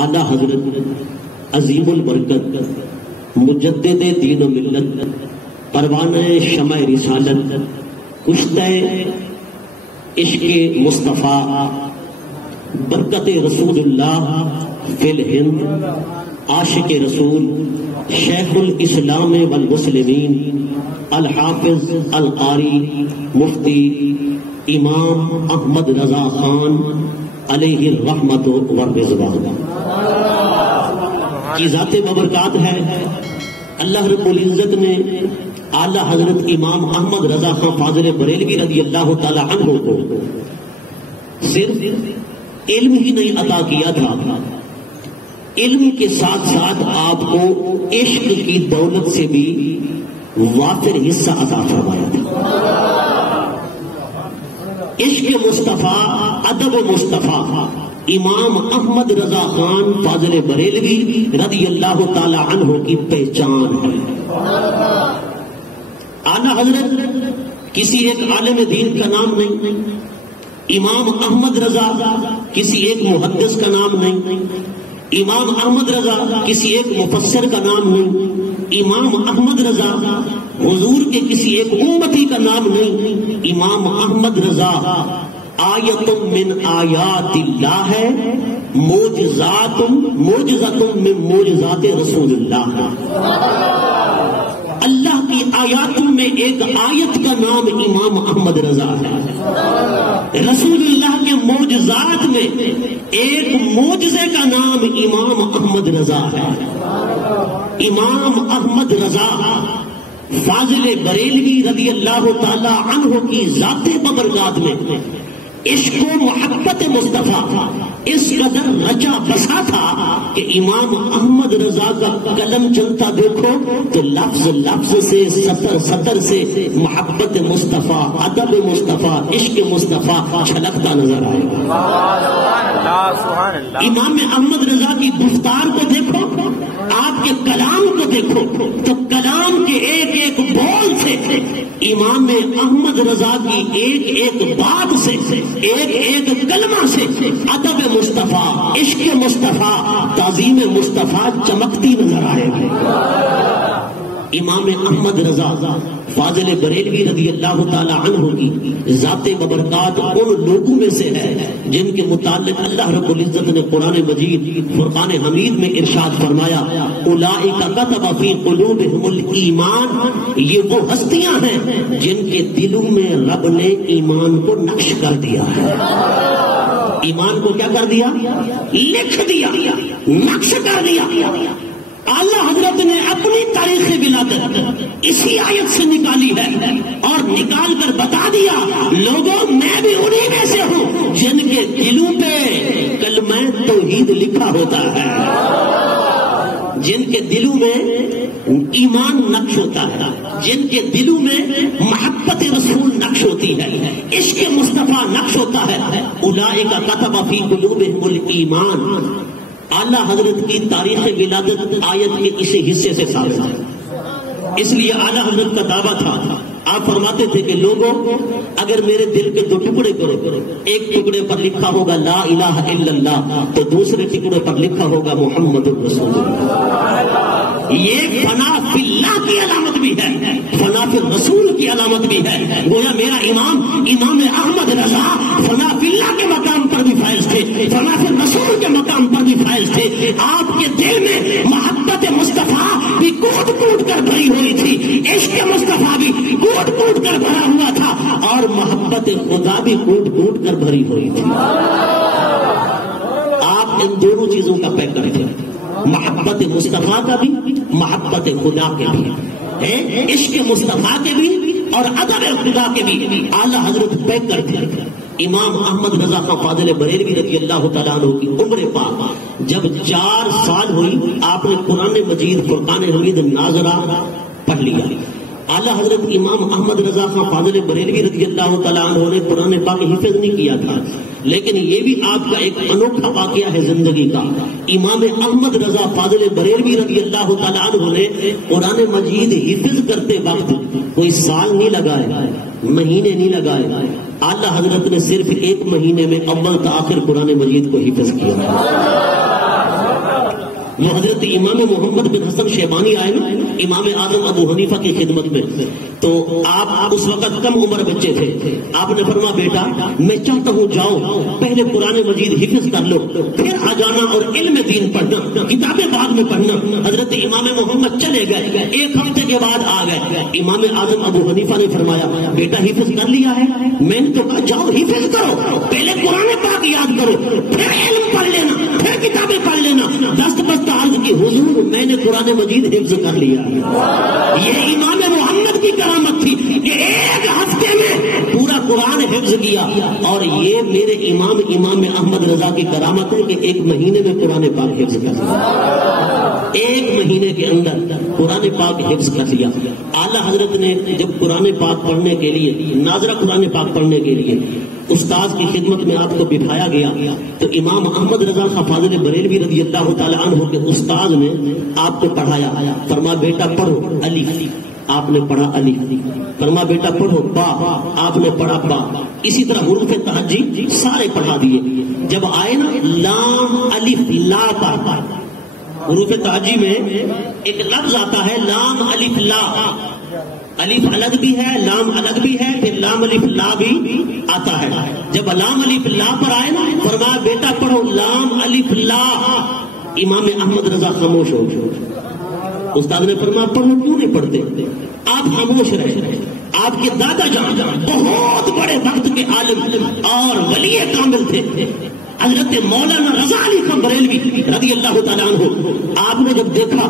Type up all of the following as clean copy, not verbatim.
اعلیٰ حضرت عظیم البرکت مجدد دین و ملت پروانہ شمع رسالت کشتہ عشق مصطفیٰ برکت رسول اللہ فی الہند عاشق رسول شیخ الاسلام والمسلمین الحافظ القاری مفتی امام احمد رضا خان علیہ الرحمت والرضوان کی ذات ببرکات ہے۔ اللہ رب العزت نے اعلیٰ حضرت امام احمد رضا خان فاضل بریلوی رضی اللہ تعالی عنہ کو صرف علم ہی نہیں عطا کیا تھا، علم کے ساتھ ساتھ آپ کو عشق کی دولت سے بھی وافر حصہ عطا فرمایا تھا۔ عشق مصطفیٰ، ادب مصطفیٰ امام احمد رضا خان فاضل بریلوی رضی اللہ تعالی عنہ کی پہچان ہے۔ اعلیٰ حضرت کسی ایک عالم دین کا نام نہیں، امام احمد رضا کسی ایک محدث کا نام نہیں، امام احمد رضا کسی ایک مفسر کا نام نہیں، امام احمد رضا حضور کے کسی ایک امتی کا نام نہیں، امام احمد رضا آیت من آیات اللہ ہے، معجزات من معجزات رسول اللہ۔ اللہ کی آیاتوں میں ایک آیت کا نام امام احمد رضا ہے، رسول اللہ کے معجزات میں ایک معجزے کا نام امام احمد رضا ہے۔ امام احمد رضا فاضل بریلوی رضی اللہ تعالی عنہ کی ذات ببرکات میں عشق و محبت مصطفیٰ اس قدر رچا بسا تھا کہ امام احمد رضا کا قلم چلتا دیکھو تو لفظ لفظ سے سطر سطر سے محبت مصطفیٰ، ادب مصطفیٰ، عشق مصطفیٰ چھلکتا نظر آئے گا۔ امام احمد رضا کی گفتار کو دیکھو، آپ کے کلام کو دیکھو تو کلام کے ایک ایک بول سے، امام احمد رضا کی ایک ایک بات سے، ایک ایک کلمہ سے ادب مصطفیٰ، عشق مصطفیٰ، تعظیم مصطفیٰ چمکتی نظر آئے گی۔ امام احمد رضا فاضل بریلوی رضی اللہ تعالی عنہ کی ذات ببرکات ان لوگوں میں سے ہے جن کے متعلق اللہ رب العزت نے قرآن مجید فرقان حمید میں ارشاد فرمایا، اولئک کتب فی قلوبہم الایمان، یہ وہ ہستیاں ہیں جن کے دلوں میں رب نے ایمان کو نقش کر دیا ہے۔ ایمان کو کیا کر دیا؟ لکھ دیا، نقش کر دیا۔ اعلیٰ حضرت نے اپنی تاریخ ولادت اسی آیت سے نکالی ہے اور نکال کر بتا دیا، لوگوں میں بھی انہی میں سے ہوں جن کے دلوں پہ کلمہ توحید لکھا ہوتا ہے، جن کے دلوں میں ایمان نقش ہوتا ہے، جن کے دلوں میں محبت رسول نقش ہوتی ہے، عشق مصطفیٰ نقش ہوتا ہے۔ اولئک کتب فی قلوبہم الایمان، اعلیٰ حضرت کی تاریخ ولادت آیت کے اسی حصے سے ثابت ہے۔ اس لیے اعلیٰ حضرت کا دعویٰ تھا، آپ فرماتے تھے کہ لوگوں اگر میرے دل کے دو ٹکڑے کرو، ایک ٹکڑے پر لکھا ہوگا لا الہ الا اللہ تو دوسرے ٹکڑے پر لکھا ہوگا محمد رسول اللہ۔ یہ فنا فی اللہ کی علامت بھی ہے، فنا فی رسول کی علامت بھی ہے۔ گویا میرا امام احمد رضا فنا فی اللہ کے مقام پر بھی فائز تھے، فنا فی رسول کے مقام پر بھی فائز تھے۔ آپ کے دل میں محبت مصطفیٰ بھی کوٹ کوٹ کر بھری ہوئی تھی، عشق مصطفیٰ بھی کوٹ کوٹ کر بھرا ہوا تھا اور محبت خدا بھی کوٹ کوٹ کر بھری ہوئی تھی۔ آپ ان دونوں چیزوں کا پیکر تھے، محبت مصطفیٰ کا بھی، محبت خدا کے بھی، عشق مصطفیٰ کے بھی اور ادب خدا کے بھی اعلیٰ حضرت پیکر تھے۔ امام احمد رضا خان فاضل بریلوی رضی اللہ تعالیٰ عنہ کی عمر پاک جب 4 سال ہوئی، آپ نے قرآن مجید فرقان حمید ناظرہ پڑھ لیا۔ اعلیٰ حضرت امام احمد رضا خان فاضل بریلوی رضی اللہ تعالیٰ عنہ نے قرآن پاک حفظ نہیں کیا تھا، لیکن یہ بھی آپ کا ایک انوکھا واقعہ ہے زندگی کا۔ امام احمد رضا فاضل بریلوی رضی اللہ تعالیٰ عنہ نے قرآن مجید حفظ کرتے وقت کوئی سال نہیں لگائے، مہینے نہیں لگائے، اعلیٰ حضرت نے صرف 1 مہینے میں اول تا آخر قرآن مجید کو حفظ کیا۔ وہ حضرت امام محمد بن حسن شیبانی آئے نا امام اعظم ابو حنیفہ کی خدمت میں، تو آپ اس وقت کم عمر بچے تھے. آپ نے فرمایا بیٹا میں چاہتا ہوں جاؤ پہلے قرآن مجید حفظ کر لو، پھر آ جانا اور علم دین پڑھنا، کتابیں بعد میں پڑھنا. حضرت امام محمد چلے گئے، ایک ہفتے کے بعد آ گئے. امام اعظم ابو حنیفہ نے فرمایا بیٹا حفظ کر لیا ہے؟ میں نے تو کہا جاؤ حفظ کرو، پہلے قرآن پاک یاد کرو، پھر علم پڑھ لینا، پھر کتابیں پڑھ لینا. دست بست عرض کی حضور میں نے قرآن مجید حفظ کر لیا. یہ امام محمد کی کرامت تھی کہ ایک ہفتے میں پورا قرآن حفظ کیا. اور یہ میرے امام احمد رضا کی کرامت ہے کہ ایک مہینے میں قرآن پاک حفظ کر لیا. ایک مہینے کے اندر قرآن پاک حفظ کر لیا. اعلیٰ حضرت نے جب قرآن پاک پڑھنے کے لیے ناظرہ قرآن پاک پڑھنے کے لیے استاد کی خدمت میں آپ کو بٹھایا گیا تو امام احمد رضا خان فاضل بریلوی رضی اللہ تعالیٰ عنہ کے استاد نے آپ کو پڑھایا. فرما بیٹا پڑھو الف، آپ نے پڑھا الف. فرما بیٹا پڑھو با، آپ نے پڑھا با. اسی طرح حروف تہجی سارے پڑھا دیے. جب آئے نا لام الف لا پر، حروف تہجی میں ایک لفظ آتا ہے لام الف لا، الف الگ بھی ہے لام الگ بھی ہے، پھر لام الف لا بھی آتا ہے. جب لام الف لا پر آئے نا فرمایا بیٹا پڑھو لام الف لا. امام احمد رضا خاموش ہو گئے. استاد نے فرمایا پڑھو، کیوں نہیں پڑھتے؟ آپ خاموش رہے. آپ کے دادا جان بہت بڑے وقت کے عالم اور ولی کامل تھے، حضرت مولانا رضا علی خان بریلوی رضی اللہ تعالیٰ عنہ. آپ نے جب دیکھا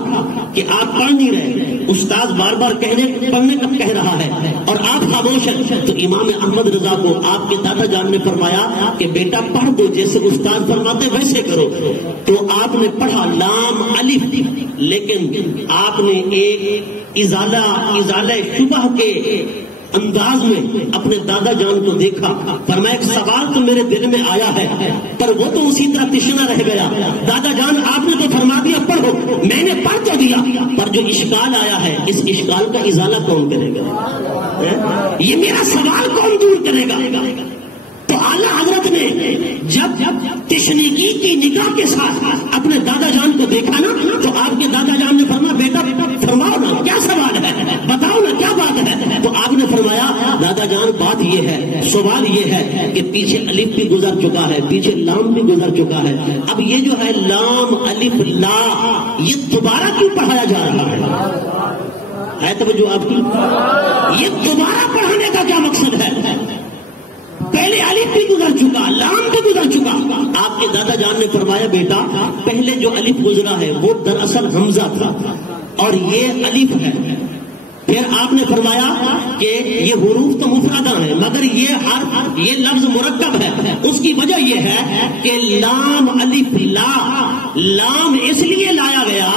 کہ آپ پڑھ نہیں رہے، استاد بار بار پڑھنے کا کہہ رہا ہے اور آپ خاموش ہیں، تو امام احمد رضا کو آپ کے دادا جان نے فرمایا کہ بیٹا پڑھ دو، جیسے استاد فرماتے ویسے کرو. تو آپ نے پڑھا لام الف، لیکن آپ نے ایک ازالہ شبہ کے انداز میں اپنے دادا جان کو دیکھا. فرمایا ایک سوال تو میرے دل میں آیا ہے پر وہ تو اسی طرح تشنا رہ گیا. دادا جان آپ نے تو فرما دیا پڑھو، میں نے پڑھ تو دیا، پر جو اشکال آیا ہے اس اشکال کا ازالہ کون کرے گا؟ یہ میرا سوال کون دور کرے گا؟ تو اعلیٰ حضرت نے جب تشنیگی کی نگاہ کے ساتھ اپنے دادا جان کو دیکھا نا تو آپ کے دادا جان نے فرمایا بیٹا فرماؤ نا کیا سوال ہے، بتاؤ نا کیا بات ہے. تو آپ نے فرمایا دادا جان بات یہ ہے، سوال یہ ہے کہ پیچھے الف بھی گزر چکا ہے، پیچھے لام بھی گزر چکا ہے، اب یہ جو ہے لام الف لا یہ دوبارہ کیوں پڑھایا جا رہا ہے توجہ آپ کی؟ یہ دوبارہ پڑھانے کا کیا مقصد ہے؟ پہلے الف بھی گزر چکا، لام بھی گزر چکا. آپ کے دادا جان نے فرمایا بیٹا پہلے جو الف گزرا ہے وہ دراصل حمزہ تھا اور یہ الف ہے. پھر آپ نے فرمایا کہ یہ حروف تو مفردہ ہیں مگر یہ لفظ مرکب ہے. اس کی وجہ یہ ہے کہ لام الف لا، لام اس لیے لایا گیا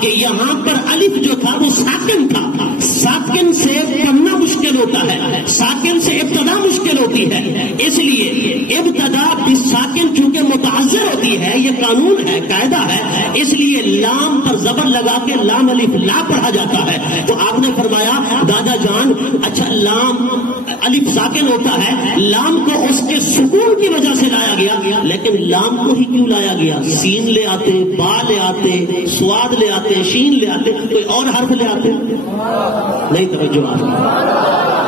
کہ یہاں پر الف جو تھا وہ ساکن تھا. ساکن سے پڑھنا مشکل ہوتا ہے، ساکن سے ابتدا مشکل ہوتی ہے، اس لیے ابتدا بالساکن چونکہ متعذر ہوتی ہے، یہ قانون ہے قاعدہ ہے، اس لیے لام پر زبر لگا کے لام الف لا پڑھا جاتا ہے. تو آپ نے فرمایا دادا جان اچھا لام الف ساکن ہوتا ہے، لام کو اس کے سکون کی وجہ سے لایا گیا، لیکن لام کو ہی کیوں لایا گیا؟ سین لے آتے، با لے آتے، سواد لے آتے، شین لے آتے، کوئی اور حرف لے آتے نہیں. توجہ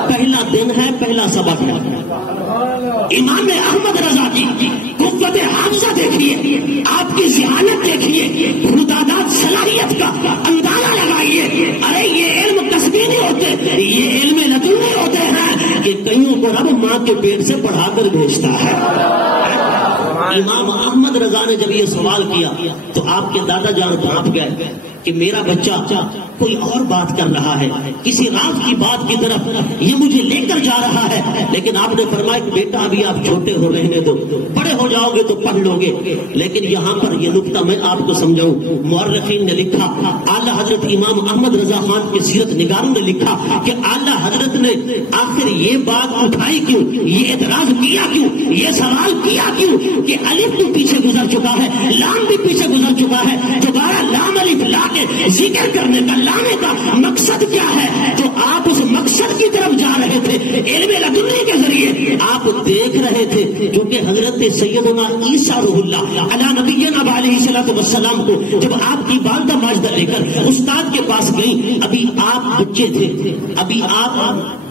پہلا دن ہے، پہلا سبق ہے. امام احمد رضا کی قوت حافظہ دیکھیے، آپ کی ذہانت دیکھیے، خداداد صلاحیت کا اندازہ لگائیے. ارے یہ علم کسبی نہیں ہوتے، یہ علم لدنی ہوتے ہیں کہ کئیوں کو رب ماں کے پیٹ سے پڑھا کر بھیجتا ہے. امام احمد رضا نے جب یہ سوال کیا تو آپ کے دادا جان بھانپ گئے کہ میرا بچہ کوئی اور بات کر رہا ہے، کسی راز کی بات کی طرف یہ مجھے لے کر جا رہا ہے. لیکن آپ نے فرمایا کہ بیٹا ابھی آپ چھوٹے ہو رہنے دو، بڑے ہو جاؤ گے تو پڑھ لو گے. لیکن یہاں پر یہ نقطہ میں آپ کو سمجھاؤں، مورخین نے لکھا، اعلیٰ حضرت امام احمد رضا خان کے سیرت نگاروں نے لکھا کہ اعلیٰ حضرت نے آخر یہ بات اٹھائی کیوں، یہ اعتراض کیا کیوں، یہ سوال کیا کیوں کہ الف بھی پیچھے گزر چکا ہے، لام بھی پیچھے گزر چکا ہے، دوبارہ لام الف لا کے ذکر کرنے کا، لانے کا مقصد کیا ہے؟ تو آپ اس مقصد کی طرف جا رہے تھے علم لدنی کے ذریعے لیے آپ دیکھ رہے تھے، کیونکہ حضرت سیدنا عیسیٰ روح اللہ علی نبینا علیہ الصلوۃ والسلام کو جب آپ کی والدہ ماجدہ لے کر استاد کے پاس گئی، ابھی آپ بچے تھے، ابھی آپ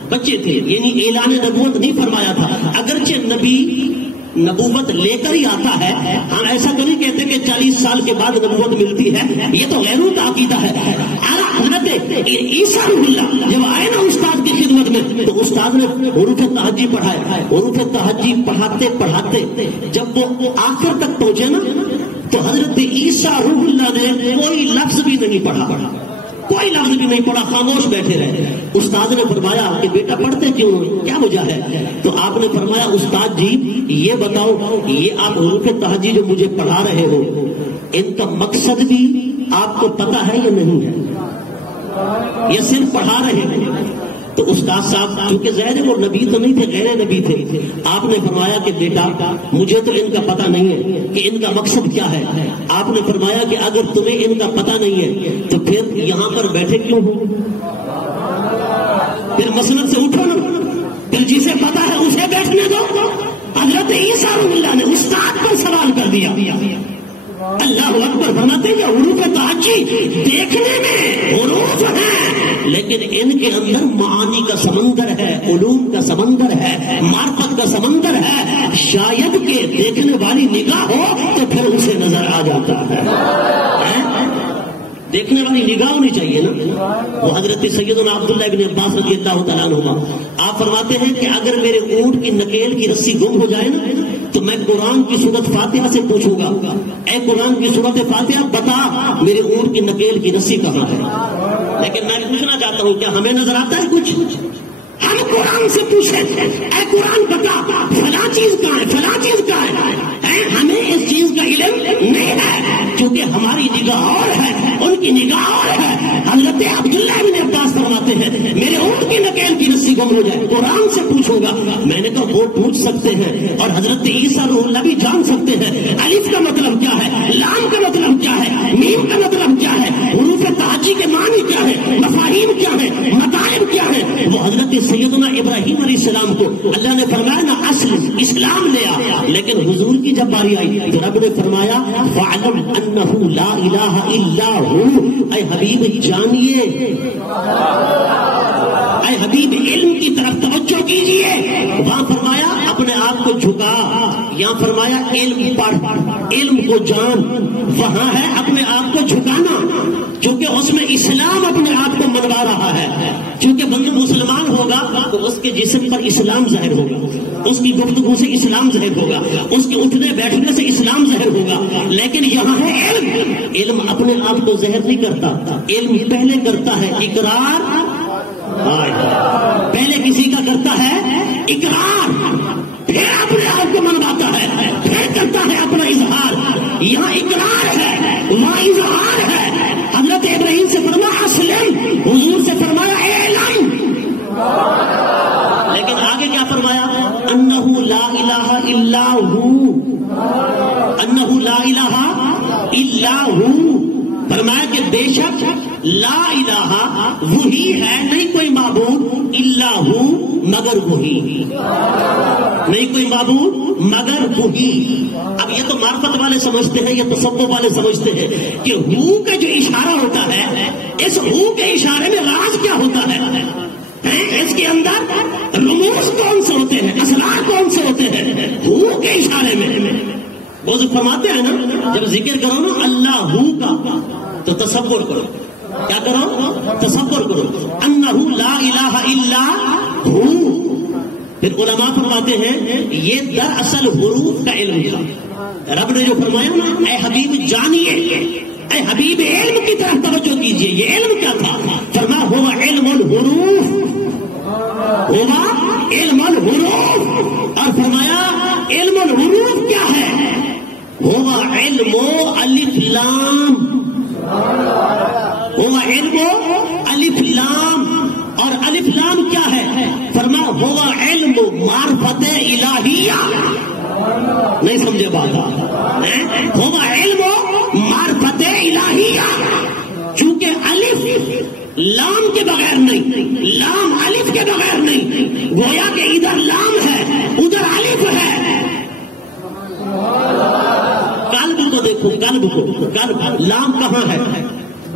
بچے تھے، یعنی اعلان نبوت نہیں فرمایا تھا، اگرچہ نبی نبوت لے کر ہی آتا ہے، ہم ایسا تو نہیں کہتے کہ 40 سال کے بعد نبوت ملتی ہے، یہ تو غیروں کا عقیدہ ہے۔ حضرت عیسیٰ روح اللہ جب آئے نا استاد کی خدمت میں، تو استاد نے حروف تہجی پڑھائے، حروف تہجی پڑھاتے پڑھاتے جب وہ آخر تک پہنچے نا، تو حضرت عیسیٰ روح اللہ نے کوئی لفظ بھی نہیں پڑھا، کوئی لفظ بھی نہیں پڑھا، خاموش بیٹھے رہے۔ استاد نے فرمایا کہ بیٹا پڑھتے کیوں، کیا وجہ ہے؟ تو آپ نے فرمایا اس جی یہ بتاؤ، یہ آپ حروف تہجی جو مجھے پڑھا رہے ہو، ان کا مقصد بھی آپ کو پتا ہے یا نہیں ہے، یہ صرف پڑھا رہے ہیں؟ تو استاد صاحب کیونکہ ظاہر وہ نبی تو نہیں تھے، غیر نبی تھے، آپ نے فرمایا کہ بیٹا مجھے تو ان کا پتہ نہیں ہے کہ ان کا مقصد کیا ہے۔ آپ نے فرمایا کہ اگر تمہیں ان کا پتہ نہیں ہے تو پھر یہاں پر بیٹھے کیوں ہو؟ پھر مسند سے اٹھو نا، پھر جسے پتہ ہے اسے بیٹھنے دو۔ حضرت عیسیٰ روح اللہ نے استاد پر سوال کر دیا۔ اللہ اکبر فرماتے ہیں حروف تہجی دیکھنے میں حروف ہیں، لیکن ان کے اندر معانی کا سمندر ہے، علوم کا سمندر ہے، معرفت کا سمندر ہے، شاید کہ دیکھنے والی نگاہ ہو تو پھر اسے نظر آ جاتا ہے۔ دیکھنے والی نگاہ ہونی چاہیے نا۔ وہ حضرت سیدنا عبداللہ ابن عباس رضی اللہ تعالیٰ عنہما آپ فرماتے ہیں کہ اگر میرے اونٹ کی نکیل کی رسی گم ہو جائے نا، تو میں قرآن کی سورت فاتحہ سے پوچھوں گا، اے قرآن کی سورت فاتحہ بتا میرے اونٹ کی نکیل کی رسی کہاں ہے۔ لیکن میں پوچھنا چاہتا ہوں کیا ہمیں نظر آتا ہے کچھ؟ ہم قرآن سے پوچھیں اے قرآن بتا فلاں چیز کہاں ہے، فلاں چیز کہاں ہے۔ ہمیں اس چیز کا علم نہیں ہے، کیونکہ ہماری نگاہ اور ہے، ان کی نگاہ اور ہے۔ حضرت عبداللہ بن عباس فرماتے ہیں میرے اونٹ کی نکیل کی رسی گم ہو جائے قرآن سے پوچھوں گا۔ میں نے کہا وہ پوچھ سکتے ہیں، اور حضرت عیسیٰ روح اللہ بھی جان سکتے ہیں الف کا مطلب کیا ہے، لام کا مطلب کیا ہے، میم کا مطلب کیا ہے، حروف تہجی کے معنی کیا ہے، مفاہیم کیا ہے، مطالب کیا ہے۔ وہ حضرت سیدنا ابراہیم علیہ السلام کو اللہ نے فرمایا نا اصل اسلام لے آ، لیکن حضور کی جب باری آئی تو رب نے فرمایا فَعْلَمْ أَنَّهُ لَا إِلَٰهَ إِلَّا هُوَ، اے حبیب جانیے، اے حبیب علم کی طرف توجہ کیجیے۔ وہاں فرمایا اپنے آپ کو جھکا، یہاں فرمایا علم پڑھ، علم کو جان، وہاں ہے اپنے آپ کو جھکانا، چونکہ اس میں اسلام اپنے آپ کو منوا رہا ہے۔ چونکہ بندہ مسلمان ہوگا تو اس کے جسم پر اسلام ظاہر ہوگا، اس کی گفتگو سے اسلام ظاہر ہوگا، اس کے اٹھنے بیٹھنے سے اسلام ظاہر ہوگا۔ لیکن یہاں ہے علم، علم اپنے آپ کو ظاہر نہیں کرتا، علم پہلے کرتا ہے اقرار، پہلے کسی کا کرتا ہے اقرار، پھر اپنے آپ کو منواتا ہے، پھر کرتا ہے اپنا اظہار۔ یہاں اقرار ہے، وہاں اظہار ہے۔ حضرت ابراہیم سے فرمایا اسلم، حضور سے فرمایا علم، لیکن آگے کیا فرمایا انہ لا الہ الا ہو، انہ لا الہ الا ہو، فرمایا کہ بے شک لا الہ وہی ہے، نہیں کوئی معبود، الا ہو مگر وہی، نہیں کوئی معبود مگر وہی۔ اب یہ تو معرفت والے سمجھتے ہیں، یہ تصوف والے سمجھتے ہیں کہ ہو کا جو اشارہ ہوتا ہے، اس ہو کے اشارے میں راز کیا ہوتا ہے، اس کے اندر رموز کون سے ہوتے ہیں، اسرار کون سے ہوتے ہیں، ہو کے اشارے میں۔ وہ جو فرماتے ہیں نا جب ذکر کرو نا اللہ ہو کا تو تصور کرو، کیا کرو، تصور کرو انہ لا الہ الا ہو۔ پھر علماء فرماتے ہیں یہ دراصل حروف کا علم تھا۔ رب نے جو فرمایا نا اے حبیب جانیے، اے حبیب علم کی طرف توجہ کیجیے، یہ علم کیا تھا؟ فرمایا ہوا علم الحروف، ہوا علم الحروف، اور فرمایا علم الحروف کیا ہے؟ ہوا علم الف لام، ہوا علم الف لام، اور الف لام کیا ہے؟ فرمایا ہوا علم معرفت الہیہ، نہیں سمجھے بات؟ ہوا علم معرفت الہیہ، چونکہ الف لام کے بغیر نہیں، لام الف کے بغیر نہیں، گویا کہ ادھر لام ہے ادھر الف ہے۔ قلب کو دیکھو، قلب کو، قلب، لام کہاں ہے؟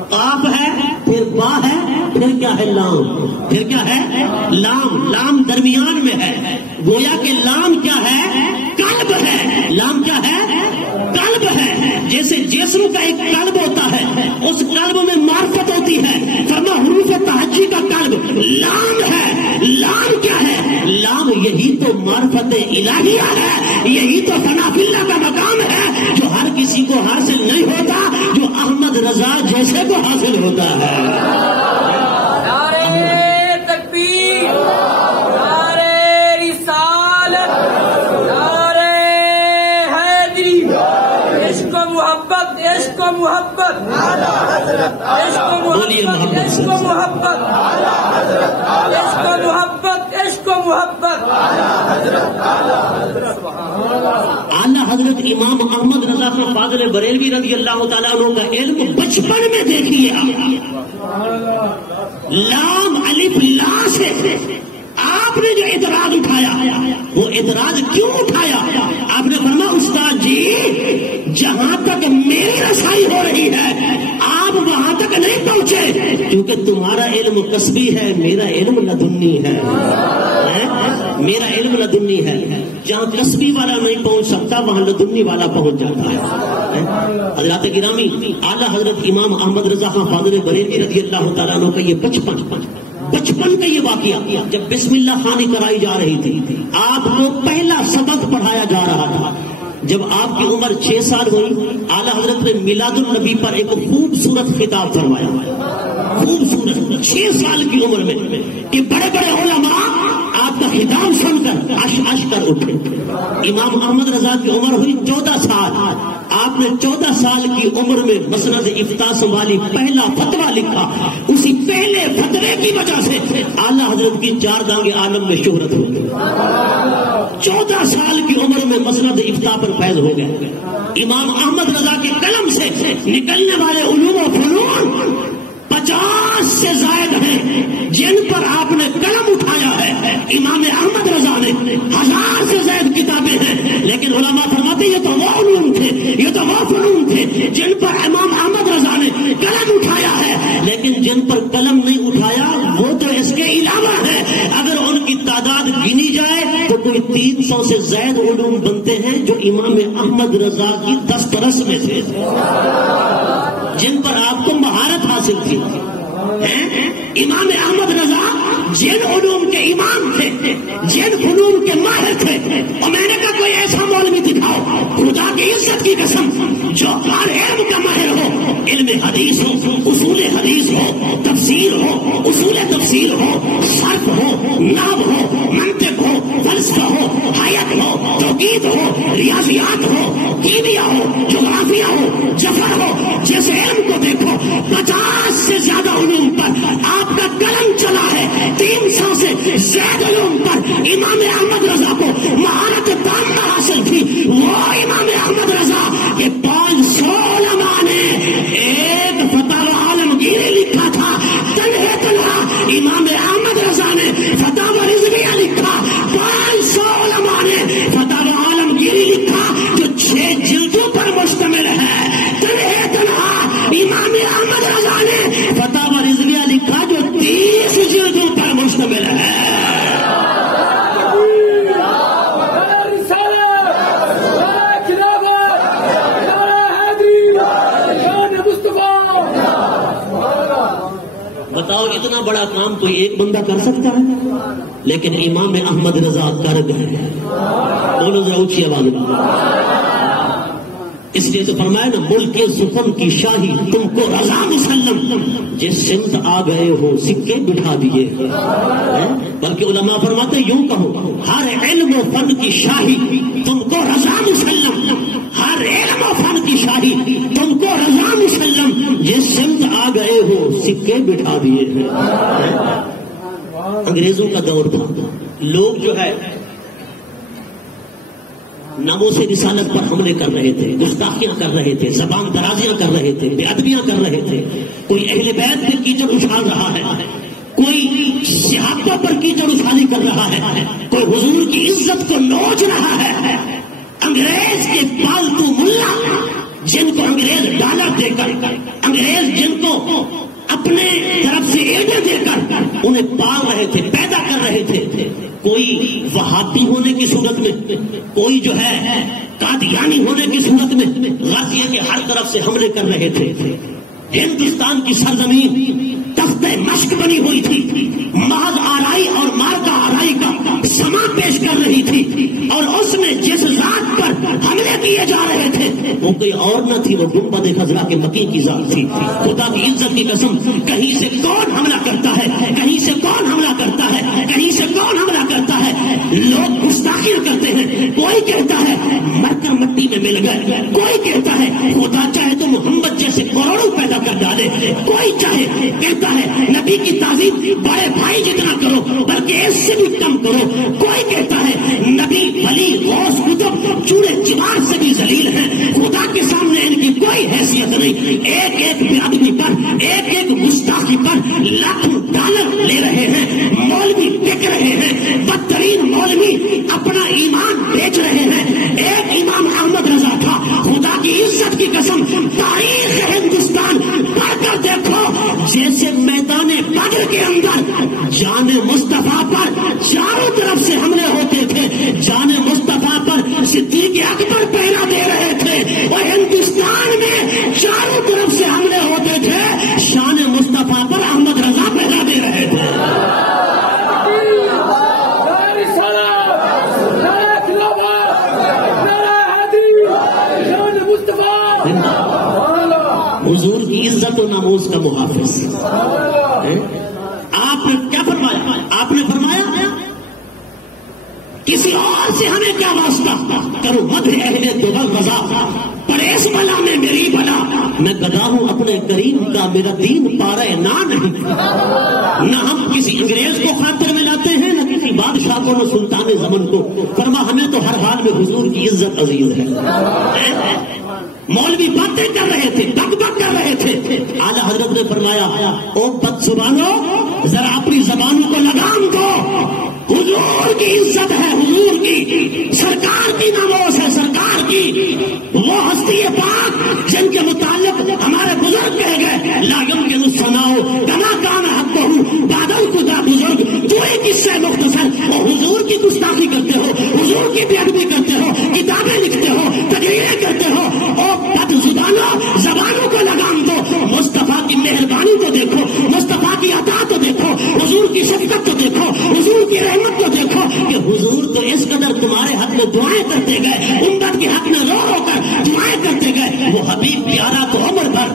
قاف ہے، پھر با ہے، پھر کیا ہے؟ لام، پھر کیا ہے؟ لام، لام درمیان میں ہے، گویا کہ لام کیا ہے؟ قلب ہے۔ لام کیا ہے؟ قلب ہے۔ جیسے جسم کا ایک قلب ہوتا ہے، اس قلب میں معرفت ہوتی ہے، فرما حروف تہجی کا قلب لام ہے۔ لام کیا ہے؟ لام یہی تو معرفت الہیہ ہے، یہی تو ثنا فی اللہ کا مقام ہے جو ہر کسی کو حاصل نہیں ہوتا، جو احمد رضا جیسے کو حاصل ہوتا ہے۔ نعرے تکبیر، نعرے رسالت، نعرے حیدری، عشق و محبت، عشق و محبت، عشق و محبت، عشق و محبت، عشق و محبت، عشق و محبت۔ اعلیٰ حضرت امام احمد رضا خان فاضل بریلوی رضی اللہ تعالیٰ عنہ کا علم بچپن میں دیکھیے لام الف لا سے آپ نے جو اعتراض اٹھایا وہ اعتراض کیوں اٹھایا؟ آپ نے فرمایا استاد جی جہاں تک میری رسائی ہو رہی ہے آپ وہاں تک نہیں پہنچے، کیونکہ تمہارا علم کسبی ہے، میرا علم لدنی ہے، میرا علم لدنی ہے۔ جہاں کسبی والا نہیں پہنچ سکتا وہاں لدنی والا پہنچ جاتا ہے۔ حضرات گرامی، اعلیٰ حضرت امام احمد رضا خان فاضل بریلوی رضی اللہ تعالیٰ عنہ کا یہ بچپن کا یہ واقعہ جب بسم اللہ خوانی کرائی جا رہی تھی، آپ کو پہلا سبق پڑھایا جا رہا تھا۔ جب آپ کی عمر 6 سال ہوئی، اعلیٰ حضرت نے میلاد النبی پر ایک خوبصورت خطاب فرمایا، خوبصورت 6 سال کی عمر میں، کہ بڑے بڑے علماء آپ کا خطاب سن کر اش کر اٹھے۔ امام احمد رضا کی عمر ہوئی 14 سال، آپ نے 14 سال کی عمر میں مسند افتاء سنبھالی، پہلا فتویٰ لکھا، اسی پہلے فتوے کی وجہ سے اعلیٰ حضرت کی 4 دانگ عالم میں شہرت ہو گئی۔ 14 سال کی عمر میں مسند افتاء پر فیض ہو گئے۔ امام احمد رضا کے قلم سے نکلنے والے علوم و فنون 50 سے زائد ہیں جن پر آپ نے قلم اٹھایا ہے۔ امام احمد رضا نے 1000 سے زائد کتابیں ہیں، لیکن علماء فرماتے یہ تو وہ علوم تھے، یہ تو وہ فنون تھے جن پر امام احمد رضا نے قلم اٹھایا ہے، لیکن جن پر قلم نہیں اٹھایا وہ تو اس کے علاوہ ہے۔ اگر ان کی تعداد گنی جائے تو کوئی 300 سے زائد علوم بنتے ہیں جو امام احمد رضا کی دسترس میں تھے، جن پر آپ کو مہارت حاصل تھی۔ امام احمد رضا جن علوم کے امام تھے، جن فنون کے ماہر تھے، اور میں نے کہا کوئی ایسا مولوی دکھاؤ خدا کی عزت کی قسم جو ہر علم کا ماہر ہو، علم حدیث ہو، اصول حدیث ہو، تفسیر ہو، اصول تفسیر ہو، صرف ہو، نحو ہو، منطق ہو، فلسفہ ہو، حیات ہو، توحید ہو، ریاضیات ہو، کیمیا ہو، جغرافیہ ہو، جفر ہو، جیسے علم کو دیکھو 50 سے زیادہ علوم پر آپ کا قلم چلا ہے، 300 سے زیادہ علوم پر امام احمد رضا کو مہارت تامہ حاصل تھی۔ وہ امام احمد رضا کے 500 علماء نے ایک فتاوی عالمگیری لکھا تھا، تنہا امام احمد رضا نے فتاوی رضویہ لکھا، 500 علماء نے فتاوی عالمگیری لکھا جو 6 جلدوں پر مشتمل ہے، تنہا امام احمد رضا نے فتاوی رضویہ لکھا جو 30 جلدوں پر مشتمل ہے۔ بتاؤ اتنا بڑا کام کوئی ایک بندہ کر سکتا ہے؟ لیکن امام احمد رضا کر گئے۔ بولو ذرا اونچی آواز میں۔ اس لیے تو فرمایا نا ملک زفن کی شاہی تم کو رضا مسلم، جس سمت آ گئے ہو سکے بٹھا دیے۔ بلکہ علماء فرماتے یوں کہو ہر علم و فن کی شاہی تم کو رضا مسلم، ہر علم و فن کی شاہی تم کو رضا مسلم، جس سمت آ گئے ہو سکے بٹھا دیے ہیں۔ انگریزوں کا دور تھا، لوگ جو ہے ناموس رسالت پر حملے کر رہے تھے، گستاخیاں کر رہے تھے، زبان درازیاں کر رہے تھے، بے ادبیاں کر رہے تھے، کوئی اہل بیت پر کیچڑ اچھال رہا ہے، کوئی صحابہ پر کیچڑ اچھالی کر رہا ہے، کوئی حضور کی عزت کو نوچ رہا ہے۔ انگریز کے پالتو ملا جن کو انگریز ڈالر دے کر، انگریز جن کو اپنے طرف سے ایڈے دے کر انہیں پال رہے تھے، پیدا کر رہے تھے، کوئی وہابی ہونے کی صورت میں، کوئی جو ہے قادیانی ہونے کی صورت میں غازیہ کے ہر طرف سے حملے کر رہے تھے۔ ہندوستان کی سرزمین تخت مشق بنی ہوئی تھی، محض آرائی اور مارکا آرائی کا سما پیش کر رہی تھی، اور اس میں جس ذات پر حملے کیے جا رہے تھے وہ کوئی اور نہ تھی، وہ گنبد خضرا کے مکی کی ذات تھی۔ خدا کی عزت کی قسم، کہیں سے کون حملہ کرتا ہے، کہیں سے کون حملہ کرتا ہے، کہیں سے کون حملہ کرتا ہے، لوگ گستاخیاں کرتے ہیں، کوئی کہتا ہے مر کر مٹی میں مل گئے، کوئی کہتا ہے خدا چاہے تو محمد جیسے کروڑوں پیدا کر ڈالے، کوئی چاہے کہتا ہے نبی کی تعظیم بڑے بھائی جتنا کرو بلکہ اس سے بھی کم کرو، کوئی کہتا ہے نبی ولی غوث کتب چوڑے چمار سے بھی ذلیل ہیں، خدا کے سامنے ان کی کوئی حیثیت نہیں۔ ایک ایک بے ادبی پر، ایک ایک گستاخی پر لاکھوں ڈالر لے رہے ہیں، مولوی بک رہے ہیں، بدترین مولوی اپنا ایمان بیچ رہے ہیں۔ ایک امام احمد رضا تھا، خدا کی عزت کی قسم تاریخ ہندوستان پڑھ کر دیکھو، جیسے میدان بدر کے اندر جان مصطفیٰ پر چاروں طرف سے حملے ہوتے تھے، جان مصطفیٰ پر صدیق اکبر پہرا دے رہے تھے، اور ہندوستان میں چاروں طرف سے حملے ہوتے تھے، شان مصطفیٰ پر احمد رضا پہرا دے رہے تھے۔ حضور کی عزت و ناموس کا محافظ۔ آپ نے کیا فرمایا؟ آپ نے فرمایا کسی اور سے ہمیں کیا واسطہ، کرو مدح اہل دوغل غزا، پر اس بلا میں میری بلا، میں گدا ہوں اپنے کریم کا، میرا دین پارہ نہ نہیں۔ نہ ہم کسی انگریز کو خاطر میں لاتے ہیں، نہ کسی بادشاہ کو، نہ سلطان زمن کو، فرما ہمیں تو ہر حال میں حضور کی عزت عزیز ہے۔ مولوی باتیں کر رہے تھے، بک بک کر رہے تھے، اعلیٰ حضرت نے فرمایا او بد زبانوں ذرا اپنی زبانوں کو لگام دو، حضور کی عزت ہے، حضور کی، سرکار کی ناموس ہے، سرکار کی، وہ ہستی پاک جن کے متعلق ہمارے بزرگ کہہ گئے لا يمكن الثناء كما كان حقه بعد الخدا بزرگ، تو ایک قصہ مختصر، وہ حضور کی گستاخی کرتے ہو، حضور کی بے ادبی کرتے ہو، کتابیں لکھتے ہو، تقریریں کرتے ہو، بد زبانوں زبانوں کو لگام دو، مصطفیٰ کی مہربانی کو دیکھو، مصطفیٰ کی عطا تو دیکھو، حضور کی شفقت تو دیکھو، حضور کی رحمت کو دیکھو کہ حضور تو اس قدر تمہارے حق میں دعائیں کرتے گئے، امت کے حق میں رو رو کر دعائیں کرتے گئے، وہ حبیب پیارا تو عمر بھر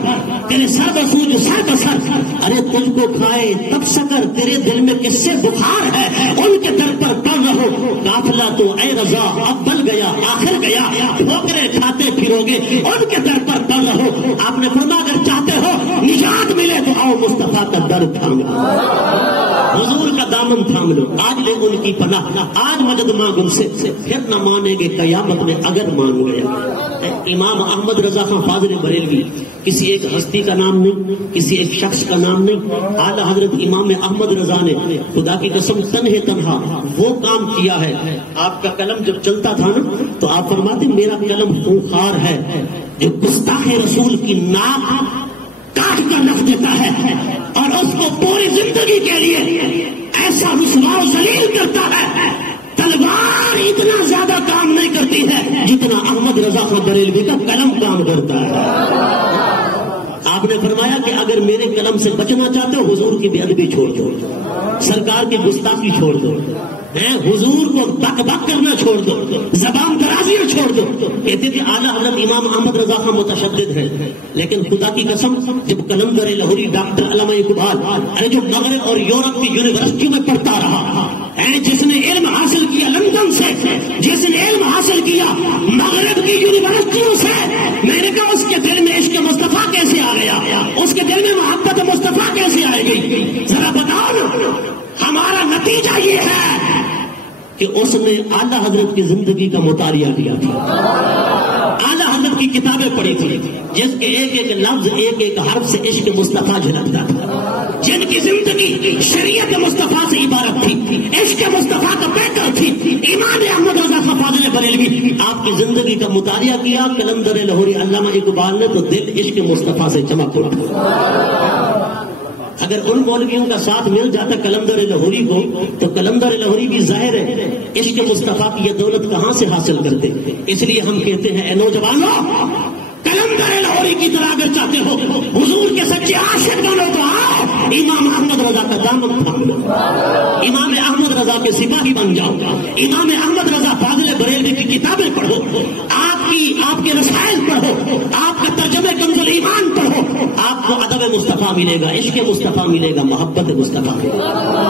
تیرے سر بسوج سر بسر، ارے تجھ کو کھائے تب سکر، تیرے دل میں کس سے بخار ہے، ان کے در پر پڑ رہو، قافلہ تو اے رضا اب بل گیا، آخر گیا، ٹھوکرے کھاتے پھرو گے، ان کے در پر پڑ رہو۔ آپ نے فرمایا اگر چاہتے ہو نجات ملے تو آؤ مصطفیٰ کا در تھام لو، حضور کا دامن تھام لو، آج لے ان کی پناہ، آج مدد مانگ ان سے، پھر نہ مانیں گے قیامت میں اگر مان گیا۔ امام احمد رضا خان فاضل بریلوی کسی ایک ہستی کا نام نہیں، کسی ایک شخص کا نام نہیں، اعلیٰ حضرت امام احمد رضا نے خدا کی قسم تنہے تنہا وہ کام کیا ہے۔ آپ کا قلم جب چلتا تھا نا تو آپ فرماتے میرا قلم خونخوار ہے، جو گستاخ رسول کی ناک کاٹ کر رکھ دیتا ہے اور اس کو پوری زندگی کے لیے ایسا رسوا و ذلیل کرتا ہے، تلوار اتنا زیادہ کام نہیں کرتی ہے جتنا احمد رضا خان بریلوی کا قلم کام کرتا ہے۔ آپ نے فرمایا کہ اگر میرے قلم سے بچنا چاہتے ہو حضور کی بے ادبی چھوڑ دو، سرکار کی گستاخی چھوڑ دو، حضور کو بک بک کرنا چھوڑ دو، زبان درازیاں چھوڑ دو۔ کہتے تھے اعلیٰ حضرت امام احمد رضا خان متشدد ہے، لیکن خدا کی قسم جب قلندر لاہوری ڈاکٹر علامہ اقبال جو مغرب اور یورپ کی یونیورسٹیوں میں پڑھتا رہا، جس نے علم حاصل کیا لندن سے، جس نے علم حاصل کیا مغرب کی یونیورسٹیوں سے، میں نے کہا اس کے دل میں عشق مصطفیٰ کیسے آ گیا، اس کے دل میں محبت مصطفیٰ کیسے آئے گی؟ ذرا بتاؤ نا۔ ہمارا نتیجہ یہ ہے کہ اس نے اعلیٰ حضرت کی زندگی کا مطالعہ کیا تھا، اعلیٰ حضرت کی کتابیں پڑھی تھی، جس کے ایک ایک لفظ ایک ایک حرف سے عشق مصطفیٰ جھلکتا تھا، جن کی زندگی شریعت مصطفیٰ سے عبارت تھی، عشق مصطفیٰ کا پیکر تھی۔ امام احمد رضا خان فاضل بریلوی آپ کی زندگی کا مطالعہ کیا، قلندر لاہوری علامہ اقبال نے تو دل عشق مصطفیٰ سے چمک اٹھا۔ اگر ان مولویوں کا ساتھ مل جاتا قلندر لاہوری کو تو قلندر لاہوری بھی ظاہر ہے عشق مصطفیٰ کی یہ دولت کہاں سے حاصل کرتے۔ اس لیے ہم کہتے ہیں اے نوجوانوں، قلندر لاہوری کی طرح اگر چاہتے ہو حضور کے سچے عاشق بنو تو آؤ، امام احمد رضا کا دامن تھام لو، امام احمد رضا کے سپاہی بن جاؤ، امام احمد رضا فاضل بریلوی کی کتابیں پڑھو، آپ کے رسائل پڑھو، آپ کا ترجمہ کنز الایمان پڑھو، آپ کو ادب مصطفیٰ ملے گا، عشق مصطفیٰ ملے گا، محبت مصطفیٰ ملے گا۔